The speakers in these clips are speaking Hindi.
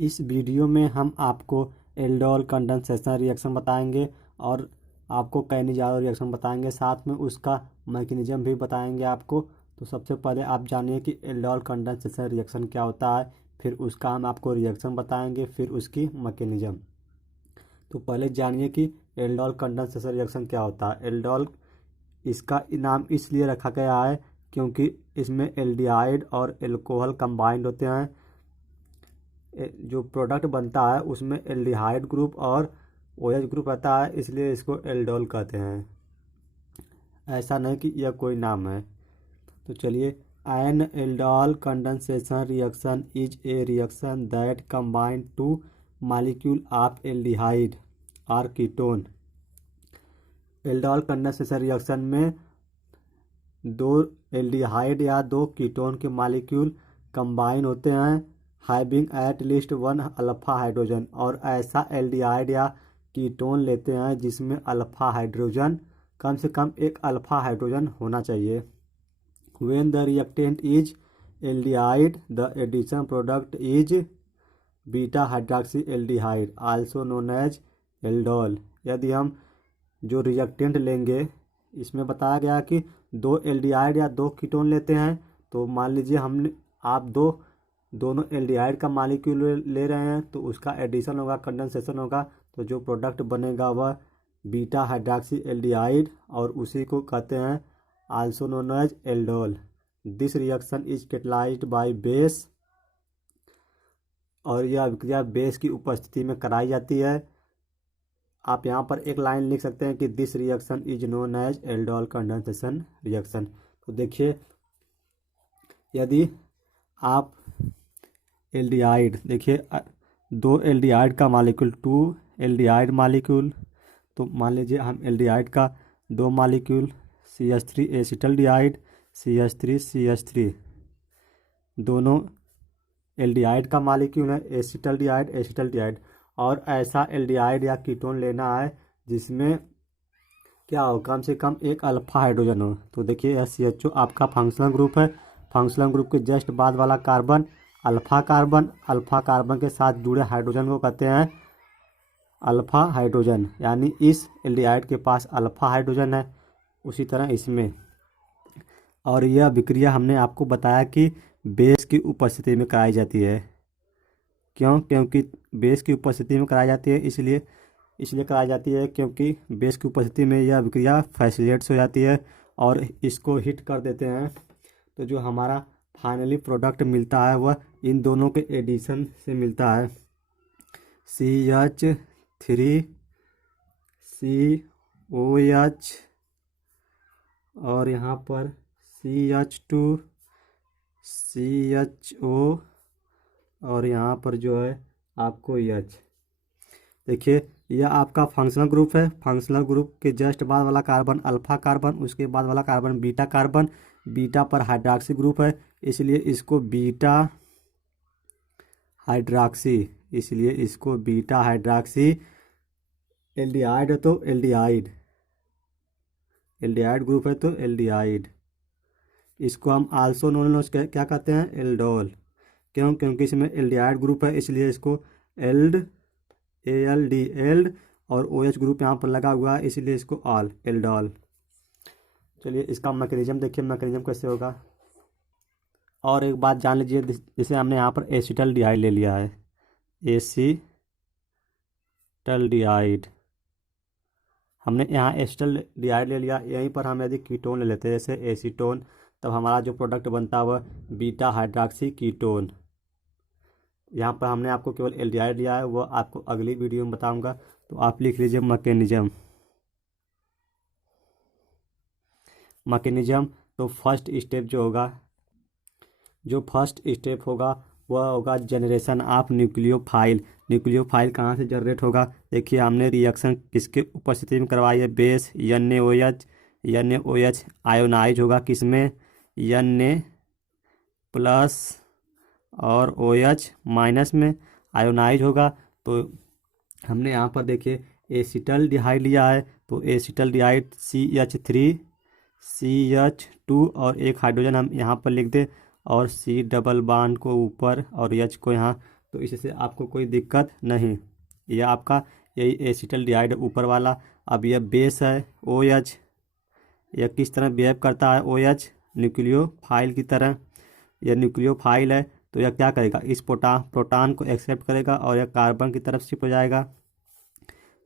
इस वीडियो में हम आपको एल्डोल कंडेंसेशन रिएक्शन बताएंगे और आपको कैनिजारो रिएक्शन बताएंगे, साथ में उसका मैकेनिज्म भी बताएंगे आपको। तो सबसे पहले आप जानिए कि एल्डोल कंडेंसेशन रिएक्शन क्या होता है, फिर उसका हम आपको रिएक्शन बताएंगे, फिर उसकी मैकेनिज्म। तो पहले जानिए कि एल्डोल कंडेंसेशन रिएक्शन क्या होता है। एल्डोल इसका नाम इसलिए रखा गया है क्योंकि इसमें एल्डिहाइड और एल्कोहल कंबाइंड होते हैं। जो प्रोडक्ट बनता है उसमें एल्डिहाइड ग्रुप और ओएच ग्रुप रहता है, इसलिए इसको एल्डोल कहते हैं। ऐसा नहीं कि यह कोई नाम है। तो चलिए, an aldol condensation reaction is a reaction that combine two molecule of aldehyde और कीटोन। एल्डोल कंडेंसेशन रिएक्शन में दो एल्डिहाइड या दो कीटोन के मॉलिक्यूल कंबाइन होते हैं having at least one alpha hydrogen, और ऐसा एल्डिहाइड या कीटोन लेते हैं जिसमें अल्फा हाइड्रोजन, कम से कम एक अल्फा हाइड्रोजन होना चाहिए। When the reactant is aldehyde the addition product is beta hydroxy aldehyde also known as aldol. यदि हम जो रिएक्टेंट लेंगे, इसमें बताया गया कि दो एल्डिहाइड या दो कीटोन लेते हैं, तो मान लीजिए आप दोनों एल्डिहाइड का मॉलिक्यूल ले रहे हैं, तो उसका एडिशन होगा, कंडेंसेशन होगा, तो जो प्रोडक्ट बनेगा वह बीटा हाइड्रॉक्सी एल्डिहाइड, और उसी को कहते हैं also known as aldol. This reaction is catalysed by base, और यह अभिक्रिया बेस की उपस्थिति में कराई जाती है। आप यहाँ पर एक लाइन लिख सकते हैं कि this reaction is known as aldol condensation reaction. तो देखिए, यदि आप एल्डिहाइड, देखिए दो एल्डिहाइड का मॉलिक्यूल, टू एल्डिहाइड मॉलिक्यूल, तो मान लीजिए हम एल्डिहाइड का दो molecule CH3 acetaldehyde, CH3 CH3, दोनों एल्डिहाइड का मॉलिक्यूल है, एसिटल्डिहाइड एसिटल्डिहाइड, और ऐसा एल्डिहाइड या कीटोन लेना है जिसमें क्या हो, कम से कम एक अल्फा हाइड्रोजन हो। तो देखिए, यह CHO आपका फंक्शनल ग्रुप है। फंक्शनल ग्रुप के जस्ट बाद वाला carbon alpha carbon, alpha carbon के साथ जुड़े हाइड्रोजन को कहते हैं अल्फा हाइड्रोजन, यानी इस एल्डिहाइड के पास अल्फा हाइड्रोजन है, उसी तरह इसमें। और यह अभिक्रिया हमने आपको बताया कि बेस की उपस्थिति में कराई जाती है। क्योंकि बेस की उपस्थिति में कराई जाती है, इसलिए कराई जाती है क्योंकि बेस की उपस्थिति में यह अभिक्रिया फैसिलेट्स हो जाती है और इसको हिट कर देते हैं। तो जो हमारा फाइनली प्रोडक्ट मिलता है वह इन दोनों के एडिशन से मिलता है, CH3 COH और यहाँ पर CH2 CHO और यहाँ पर जो है आपको H। देखिए, यह आपका फंक्शनल ग्रुप है। फंक्शनल ग्रुप के जस्ट बाद वाला कार्बन अल्फा कार्बन, उसके बाद वाला कार्बन बीटा कार्बन, बीटा पर हाइड्रॉक्सी ग्रुप है, इसलिए इसको बीटा हाइड्रॉक्सी, एल्डिहाइड है तो एल्डिहाइड ग्रुप है तो एल्डिहाइड, इसको हम आल्सो नोन एज क्या कहते हैं, एल्डोल। क्योंकि इसमें एल्डिहाइड ग्रुप है, इसलिए इसको एल्ड और OH ग्रुप यहाँ पर लगा हुआ है, इसलिए इसको एल्डोल। चलिए, इसका मैकेनिज्म देखिए, मैकेनिज्म कैसे होगा। और एक बात जान लीजिए, जैसे हमने यहाँ पर एसिटल्डिहाइड ले लिया है, एसिटल्डिहाइड हमने यहाँ एसिटल्डिहाइड ले लिया, यहीं पर हम यदि कीटोन ले लेते हैं जैसे एसीटोन, तब हमारा जो प्रोडक्ट बनता है वह बीटा हाइड्रॉक्सी कीटोन। यहाँ पर हमने आपको केवल एल्डिहाइड लिया है, वह आपको अगली वीडियो में बताऊंगा। तो आप लिख लीजिए मैकेनिज्म। तो फर्स्ट स्टेप होगा वह होगा जनरेशन ऑफ न्यूक्लियोफाइल। न्यूक्लियोफाइल कहाँ से जनरेट होगा, देखिए हमने रिएक्शन किसके उपस्थिति में करवाई है, बेस NaOH आयोनाइज होगा किसमें, Na प्लस और OH माइनस में आयोनाइज होगा। तो हमने यहाँ पर देखिए एसिटल्डिहाइड लिया है, तो एसिटल्डिहाइड CH3 CH2 और एक हाइड्रोजन हम यहाँ पर लिख दें, और C डबल बॉन्ड को ऊपर और H को यहाँ तो इससे आपको कोई दिक्कत नहीं। यह आपका यही एसिटल्डिहाइड ऊपर वाला। अब यह बेस है OH, यह किस तरह बिहेव करता है OH, न्यूक्लियोफाइल की तरह। यह न्यूक्लियोफाइल है तो यह क्या करेगा, इस प्रोटॉन को एक्सेप्ट करेगा और यह कार्बन की तरफ शिफ्ट हो जाएगा।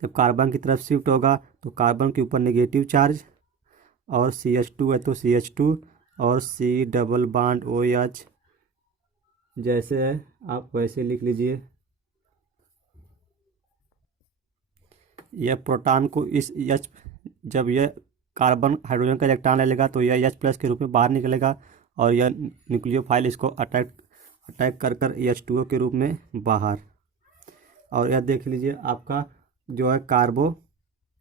जब कार्बन की तरफ शिफ्ट होगा तो कार्बन के ऊपर नेगेटिव चार्ज, और CH2 है तो CH2 और C डबल बॉन्ड OH जैसे है आप वैसे लिख लीजिए। यह प्रोटॉन को इस H, जब यह कार्बन हाइड्रोजन का इलेक्ट्रॉन ले लेगा तो यह H+ के रूप में बाहर निकलेगा और यह न्यूक्लियोफाइल इसको अटैक कर कर H2O के रूप में बाहर। और यह देख लीजिए आपका जो है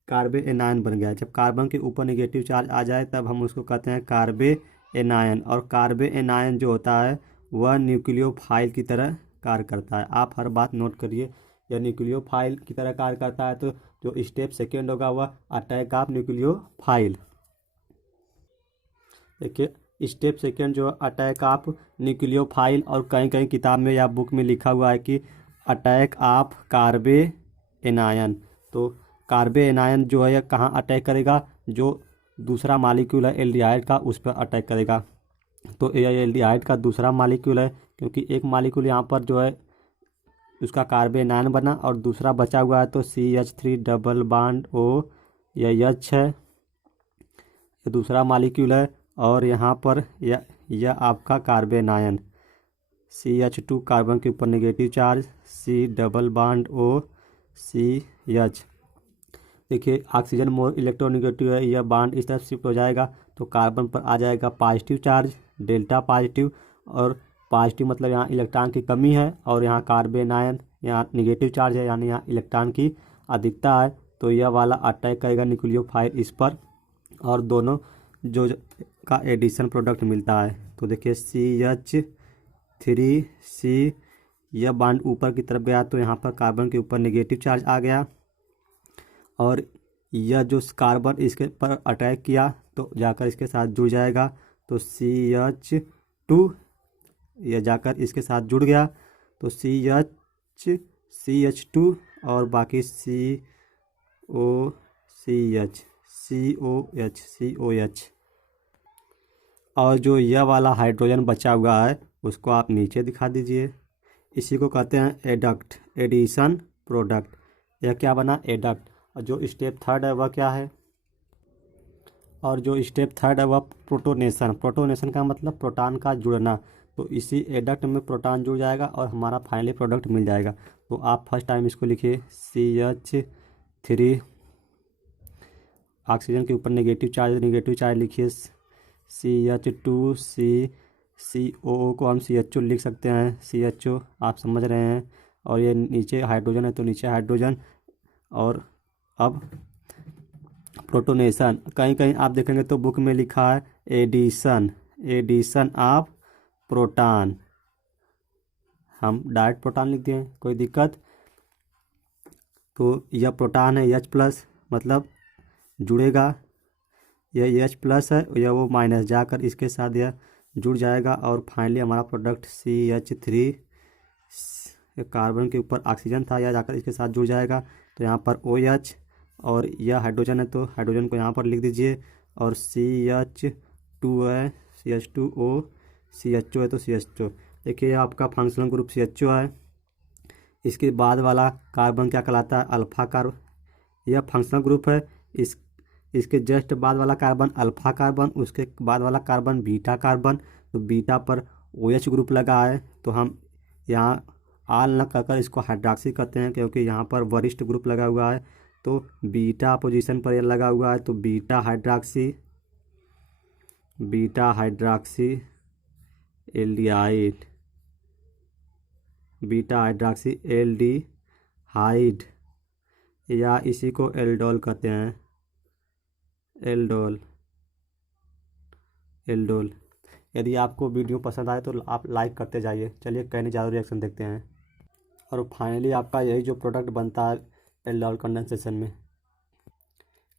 कार्बे एनायन बन गया है। जब कार्बन के ऊपर नेगेटिव चार्ज आ जाए तब हम उसको कहते हैं कार्बे एनायन। और कार्बे एनायन जो होता है वह न्यूक्लियोफाइल की तरह कार्य करता है। आप हर बात नोट करिए, यह न्यूक्लियोफाइल की तरह कार्य करता है तो जो स्टेप सेकेंड होगा वह अटैक ऑफ न्यूक्लियोफाइल। देखिए स्टेप सेकेंड जो अटैक ऑफ न्यूक्लियोफाइल, और कहीं कहीं किताब में या बुक में लिखा हुआ है कि अटैक ऑफ कार्बे एनायन। तो कार्बे एनायन जो है कहाँ अटैक करेगा, जो दूसरा मालिक्यूल है एल्डिहाइड का उस पर अटैक करेगा। तो यह एल्डिहाइड का दूसरा मालिक्यूल है, क्योंकि एक मालिक्यूल यहाँ पर जो है उसका कार्बे एनायन बना और दूसरा बचा हुआ है तो CH3 डबल बॉन्ड O, यह H है, ये दूसरा मालिक्यूल है। और यहाँ पर यह आपका कार्बे एनायन CH2 कार्बन के ऊपर negative charge, C double bond O CH। देखिए ऑक्सीजन मोर इलेक्ट्रोनेगेटिव है, यह बॉन्ड इस तरफ शिफ्ट हो जाएगा तो कार्बन पर आ जाएगा पॉजिटिव चार्ज, डेल्टा पॉजिटिव। और पॉजिटिव मतलब यहाँ इलेक्ट्रॉन की कमी है और यहाँ कार्बन आयन यहाँ निगेटिव चार्ज है, यानी यहाँ इलेक्ट्रॉन की अधिकता है। तो यह वाला अटैक करेगा न्यूक्लियोफाइल इस पर और दोनों जो का एडिशन प्रोडक्ट मिलता है। तो देखिए CH3C, यह बॉन्ड ऊपर की तरफ गया तो यहाँ पर कार्बन के ऊपर नेगेटिव चार्ज आ गया और यह जो कार्बन इसके पर अटैक किया तो जाकर इसके साथ जुड़ जाएगा। तो CH2 यह जाकर इसके साथ जुड़ गया तो CH2 और बाकी COCH। और जो यह वाला हाइड्रोजन बचा हुआ है उसको आप नीचे दिखा दीजिए। इसी को कहते हैं एडक्ट, एडिशन प्रोडक्ट। यह क्या बना, एडक्ट। और जो स्टेप थर्ड है वह क्या है, और जो स्टेप थर्ड है वह प्रोटोनेशन। प्रोटोनेशन का मतलब प्रोटॉन का जुड़ना। तो इसी एडक्ट में प्रोटॉन जुड़ जाएगा और हमारा फाइनली प्रोडक्ट मिल जाएगा। तो आप फर्स्ट टाइम इसको लिखिए CH3, ऑक्सीजन के ऊपर नेगेटिव चार्ज लिखिए CH2, CO को हम CHO लिख सकते हैं, CHO आप समझ रहे हैं। और ये नीचे हाइड्रोजन है तो नीचे हाइड्रोजन। और अब प्रोटोनेशन, कहीं कहीं आप देखेंगे तो बुक में लिखा है एडिशन ऑफ प्रोटॉन, हम डायरेक्ट प्रोटॉन लिख दिए, कोई दिक्कत। तो यह प्रोटॉन है H+, मतलब जुड़ेगा, यह H+ है, यह वो माइनस जाकर इसके साथ यह जुड़ जाएगा और फाइनली हमारा प्रोडक्ट CH3, कार्बन के ऊपर ऑक्सीजन था, यह जाकर इसके साथ जुड़ जाएगा। तो यहाँ पर OH और यह हाइड्रोजन है तो हाइड्रोजन को यहाँ पर लिख दीजिए। और CH2 है, CH2O, CHO है तो CHO। देखिए यह आपका फंक्शनल ग्रुप CHO है। इसके बाद वाला कार्बन क्या कहलाता है, अल्फा कार्बन, यह फंक्शनल ग्रुप है। इसके जस्ट बाद वाला कार्बन अल्फा कार्बन, उसके बाद वाला कार्बन बीटा कार्बन। तो बीटा पर OH ग्रुप लगा है तो हम यहाँ आल न कहकर इसको हाइड्रॉक्सी कहते हैं, क्योंकि यहाँ पर वरिष्ठ ग्रुप लगा हुआ है। तो बीटा पोजीशन पर यह लगा हुआ है तो beta hydroxy aldehyde, beta hydroxy aldehyde, या इसी को एल्डोल कहते हैं, एल्डोल। यदि आपको वीडियो पसंद आए तो आप लाइक करते जाइए। चलिए कहने ज़्यादा रिएक्शन देखते हैं। और फाइनली आपका यही जो प्रोडक्ट बनता है एल्डोल कंडेंसेशन में।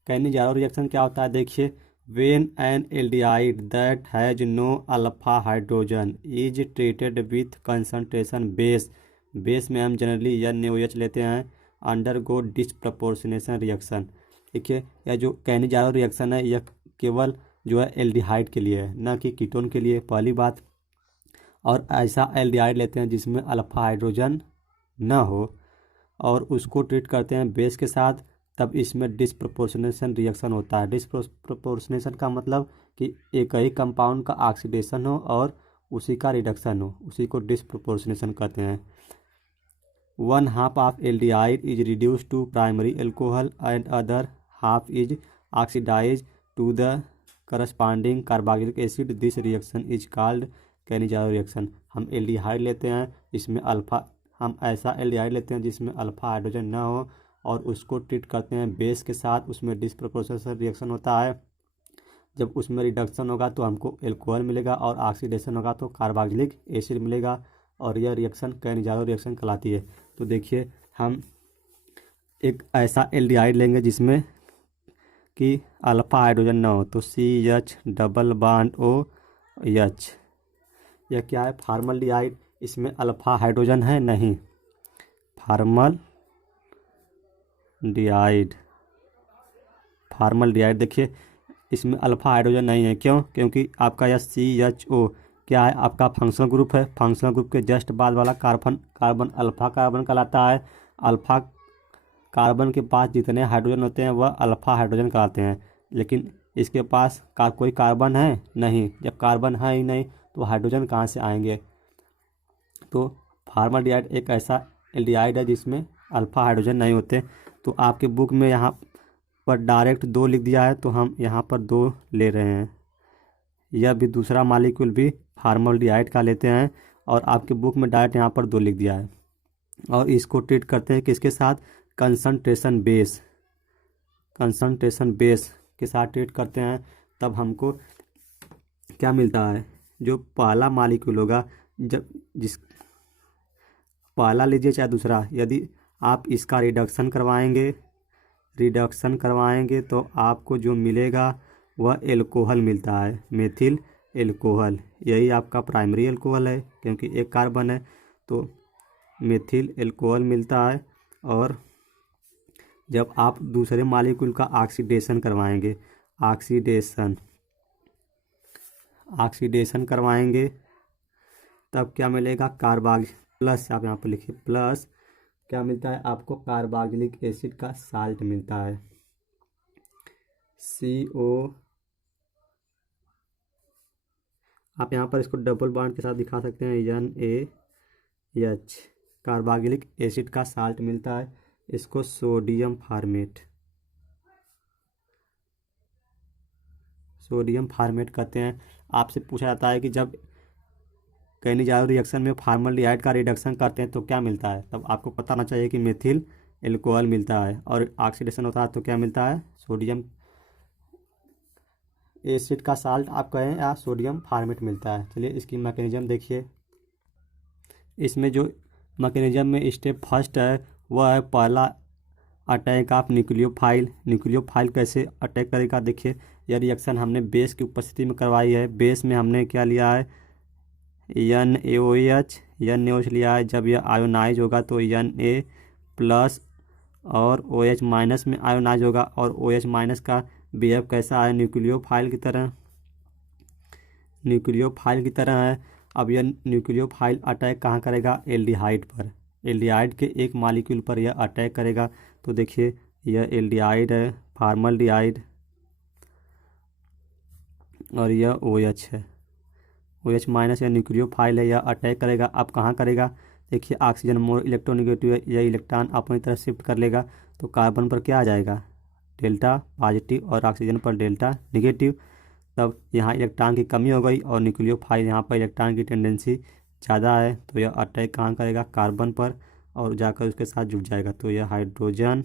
कहने ज़्यादा रिएक्शन क्या होता है, देखिए, when an aldehyde that has no alpha hydrogen is treated with concentration base base में हम जनरली NaOH लेते हैं। Undergo disproportionation reaction. देखिए यह जो कैनिजारो रिएक्शन है यह केवल जो है एल्डिहाइड के लिए है, ना कि कीटोन के लिए, पहली बात। और ऐसा एल्डिहाइड लेते हैं जिसमें अल्फा हाइड्रोजन ना हो और उसको ट्रीट करते हैं बेस के साथ, तब इसमें डिस्प्रपोर्शनेशन रिएक्शन होता है। डिस्प्रपोर्शनेशन का मतलब कि एक ही कंपाउंड का ऑक्सीडेशन हो और उसी का रिडक्शन हो, उसी को डिस्प्रपोर्शनेशन कहते हैं। 1/2 of aldehyde is reduce to primary alcohol and other half is oxidise to the corresponding carboxylic acid. This reaction is called Cannizzaro reaction. हम एल्डिहाइड लेते हैं इसमें हम ऐसा एल्डिहाइड लेते हैं जिसमें अल्फा हाइड्रोजन ना हो और उसको ट्रीट करते हैं बेस के साथ, उसमें डिस्प्रपोर्शनेशन रिएक्शन होता है। जब उसमें रिडक्शन होगा तो हमको एल्कोहल मिलेगा और ऑक्सीडेशन होगा तो कार्बोक्सिलिक एसिड मिलेगा और यह रिएक्शन कैनिजारो रिएक्शन कहलाती है। तो देखिए हम एक ऐसा एल्डिहाइड लेंगे जिसमें कि अल्फा हाइड्रोजन ना हो, तो CH डबल बॉन्ड OH। यह क्या है? फॉर्मल्डिहाइड। इसमें अल्फा हाइड्रोजन है नहीं, फॉर्मल्डिहाइड। देखिए इसमें अल्फा हाइड्रोजन नहीं है, क्यों? क्योंकि आपका यह CHO क्या है? आपका फंक्शनल ग्रुप है। फंक्शनल ग्रुप के जस्ट बाद वाला कार्बन अल्फा कार्बन कहलाता है। अल्फा कार्बन के पास जितने हाइड्रोजन होते हैं वह अल्फा हाइड्रोजन कहलाते हैं, लेकिन इसके पास कोई कार्बन है नहीं। जब कार्बन है ही नहीं तो हाइड्रोजन कहाँ से आएंगे? तो फॉर्मल्डिहाइड एक ऐसा एल्डिहाइड है जिसमें अल्फा हाइड्रोजन नहीं होते। तो आपके बुक में यहाँ पर डायरेक्ट 2 लिख दिया है तो हम यहाँ पर 2 ले रहे हैं। यह भी दूसरा मॉलिक्यूल भी फॉर्मल्डिहाइड का लेते हैं और आपके बुक में डायरेक्ट यहाँ पर 2 लिख दिया है। और इसको ट्रीट करते हैं किसके साथ? कंसंट्रेशन बेस के साथ ट्रीट करते हैं। तब हमको क्या मिलता है? जो पहला मॉलिक्यूल होगा, जब जिस पहला लीजिए चाहे दूसरा, यदि आप इसका रिडक्शन करवाएंगे तो आपको जो मिलेगा वह एल्कोहल मिलता है, मेथिल एल्कोहल। यही आपका प्राइमरी एल्कोहल है क्योंकि एक कार्बन है, तो मेथिल एल्कोहल मिलता है। और जब आप दूसरे मॉलिक्यूल का ऑक्सीडेशन करवाएंगे तब क्या मिलेगा? प्लस, आप यहाँ पर लिखिए प्लस, क्या मिलता है आपको? कार्बोक्सिलिक एसिड का साल्ट मिलता है, CO। आप यहाँ पर इसको डबल बॉन्ड के साथ दिखा सकते हैं, NaH। कार्बोक्सिलिक एसिड का साल्ट मिलता है, इसको सोडियम फार्मेट कहते हैं। आपसे पूछा जाता है कि जब कैनिजारो रिएक्शन में फॉर्मल्डिहाइड का रिडक्शन करते हैं तो क्या मिलता है? तब आपको पता होना चाहिए कि मेथिल एल्कोहल मिलता है। और ऑक्सीडेशन होता है तो क्या मिलता है? सोडियम एसिड का साल्ट आप कहें या सोडियम फार्मेट मिलता है। चलिए इसकी मैकेनिज्म देखिए। इसमें जो मैकेनिज्म में स्टेप फर्स्ट है वह है पहला अटैक ऑफ न्यूक्लियोफाइल कैसे अटैक करेगा? देखिए यह रिएक्शन हमने बेस की उपस्थिति में करवाई है। बेस में हमने क्या लिया है? NaOH लिया है। जब यह आयोनाइज होगा तो Na प्लस और OH माइनस में आयोनाइज होगा और OH माइनस का बिहेव कैसा है? न्यूक्लियोफाइल की तरह है। अब यह न्यूक्लियोफाइल अटैक कहाँ करेगा? एल्डिहाइड पर। एल्डिहाइड के एक मॉलिक्यूल पर यह अटैक करेगा। तो देखिए यह एल्डिहाइड है, फॉर्मल्डिहाइड, और यह OH है। OH माइनस या न्यूक्लियोफाइल है, यह अटैक करेगा। अब कहाँ करेगा? देखिए ऑक्सीजन मोर इलेक्ट्रोनेगेटिव है, यह इलेक्ट्रॉन अपनी तरफ शिफ्ट कर लेगा तो कार्बन पर क्या आ जाएगा? डेल्टा पॉजिटिव और ऑक्सीजन पर डेल्टा नेगेटिव। तब यहाँ इलेक्ट्रॉन की कमी हो गई और न्यूक्लियोफाइल यहाँ पर इलेक्ट्रॉन की टेंडेंसी ज़्यादा है तो यह अटैक कहाँ करेगा? कार्बन पर, और जाकर उसके साथ जुड़ जाएगा। तो यह हाइड्रोजन,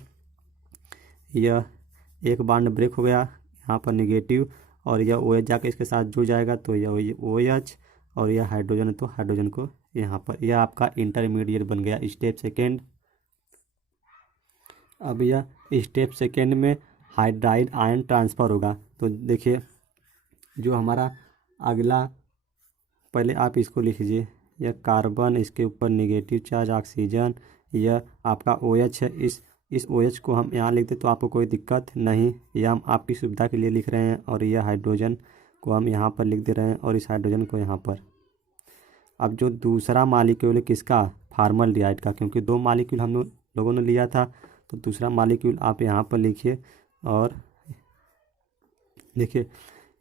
यह एक बॉन्ड ब्रेक हो गया यहाँ पर नेगेटिव, और यह OH जाकर इसके साथ जुड़ जाएगा तो यह OH, और यह हाइड्रोजन है तो हाइड्रोजन को यहाँ पर, यह आपका इंटरमीडिएट बन गया स्टेप सेकेंड। अब यह स्टेप सेकेंड में हाइड्राइड आयन ट्रांसफ़र होगा। तो देखिए जो हमारा अगला, पहले आप इसको लिख लीजिए, यह कार्बन, इसके ऊपर निगेटिव चार्ज ऑक्सीजन, यह आपका OH है। इस OH को हम यहाँ लिखते तो आपको कोई दिक्कत नहीं, यह हम आपकी सुविधा के लिए लिख रहे हैं। और यह हाइड्रोजन को हम यहाँ पर लिख दे रहे हैं और इस हाइड्रोजन को यहाँ पर। अब जो दूसरा मालिक्यूल है किसका, फॉर्मल्डिहाइड का, क्योंकि 2 मालिक्यूल हम लोगों ने लिया था, तो दूसरा मालिक्यूल आप यहाँ पर लिखिए। और देखिए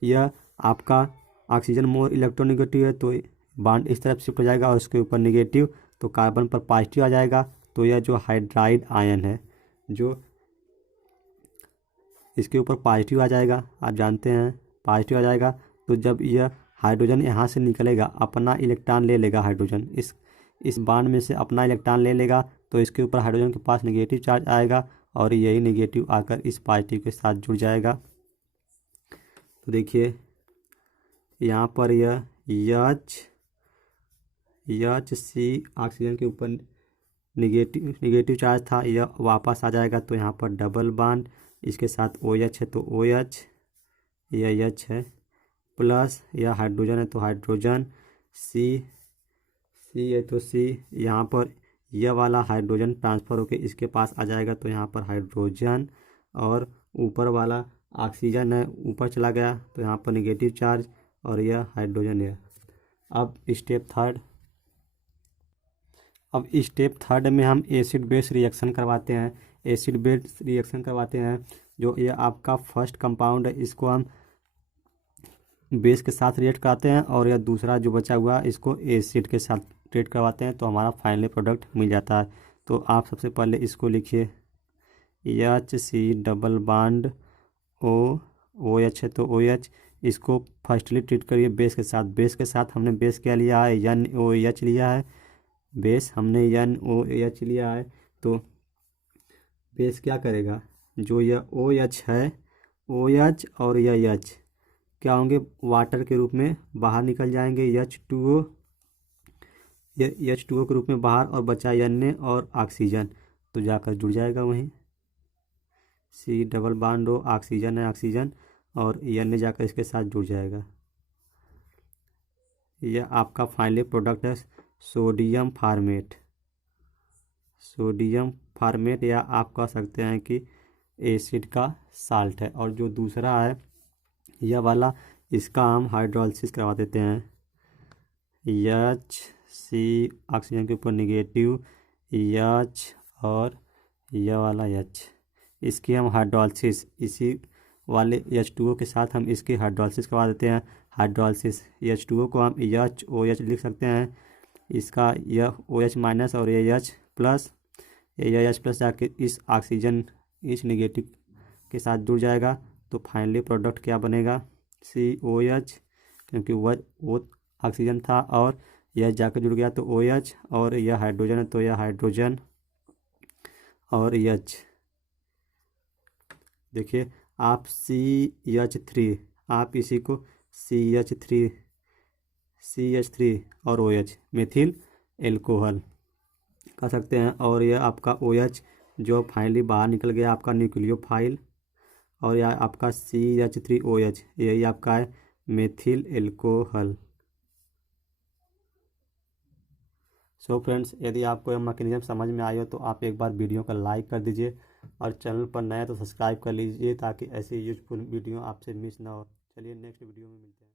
यह आपका ऑक्सीजन मोर इलेक्ट्रोनेगेटिव है, तो बॉन्ड इस तरफ शिफ्ट हो जाएगा और उसके ऊपर निगेटिव, तो कार्बन पर पॉजिटिव आ जाएगा। तो यह जो हाइड्राइड आयन है जो इसके ऊपर पॉजिटिव आ जाएगा, आप जानते हैं पॉजिटिव आ जाएगा। तो जब यह हाइड्रोजन यहाँ से निकलेगा, अपना इलेक्ट्रॉन ले लेगा, हाइड्रोजन इस बॉन्ड में से अपना इलेक्ट्रॉन ले लेगा, तो इसके ऊपर हाइड्रोजन के पास नेगेटिव चार्ज आएगा और यही नेगेटिव आकर इस पॉजिटिव के साथ जुड़ जाएगा। तो देखिए यहाँ पर यह HC ऑक्सीजन के ऊपर निगेटिव चार्ज था, यह वापस आ जाएगा। तो यहाँ पर डबल बॉन्ड, इसके साथ OH है तो OH, यह H है, प्लस यह हाइड्रोजन है तो हाइड्रोजन, C है तो C, यहाँ पर यह वाला हाइड्रोजन ट्रांसफ़र होकर इसके पास आ जाएगा, तो यहाँ पर हाइड्रोजन, और ऊपर वाला ऑक्सीजन है ऊपर चला गया तो यहाँ पर निगेटिव चार्ज और यह हाइड्रोजन है। अब स्टेप थर्ड में हम एसिड बेस रिएक्शन करवाते हैं। जो ये आपका फर्स्ट कंपाउंड है, इसको हम बेस के साथ रिएक्ट कराते हैं और यह दूसरा जो बचा हुआ इसको एसिड के साथ रिएक्ट करवाते हैं, तो हमारा फाइनल प्रोडक्ट मिल जाता है। तो आप सबसे पहले इसको लिखिए, HC डबल बॉन्ड OH है तो OH, इसको फर्स्टली ट्रीट करिए बेस के साथ हमने बेस क्या लिया है, NOH लिया है, बेस हमने NOH लिया है। तो बेस क्या करेगा, जो यह OH है, OH और यह H क्या होंगे, वाटर के रूप में बाहर निकल जाएंगे, H2O के रूप में बाहर, और बचा Na और ऑक्सीजन, तो जाकर जुड़ जाएगा वहीं। C double bond O, oxygen है ऑक्सीजन, और Na जाकर इसके साथ जुड़ जाएगा। यह आपका फाइनल प्रोडक्ट है सोडियम फार्मेट, या आप कह सकते हैं कि एसिड का साल्ट है। और जो दूसरा है यह वाला, इसका हम हाइड्रोलिसिस करवा देते हैं, HC ऑक्सीजन के ऊपर निगेटिव, H और यह वाला H, इसकी हम हाइड्रोलिसिस, इसी वाले H2O के साथ हम इसकी हाइड्रोलिसिस करवा देते हैं। हाइड्रोलिसिस H2O को हम HOH लिख सकते हैं, इसका यह OH माइनस और यह H प्लस, यह H प्लस जाके इस ऑक्सीजन इस निगेटिव के साथ जुड़ जाएगा। तो फाइनली प्रोडक्ट क्या बनेगा, COH, क्योंकि वो ऑक्सीजन था और यह जाकर जुड़ गया तो OH, और यह हाइड्रोजन है तो यह हाइड्रोजन और H। देखिए आप CH3, आप इसी को CH3 और OH मेथिल एल्कोहल कह सकते हैं। और यह आपका OH जो फाइनली बाहर निकल गया आपका न्यूक्लियोफाइल, और यह आपका CH3OH, यही आपका है मेथिल एल्कोहल। सो फ्रेंड्स, यदि आपको यह मैकेनिज्म समझ में आया हो तो आप एक बार वीडियो को लाइक कर दीजिए, और चैनल पर नए तो सब्सक्राइब कर लीजिए, ताकि ऐसी यूजफुल वीडियो आपसे मिस ना हो। चलिए नेक्स्ट वीडियो में मिलते हैं।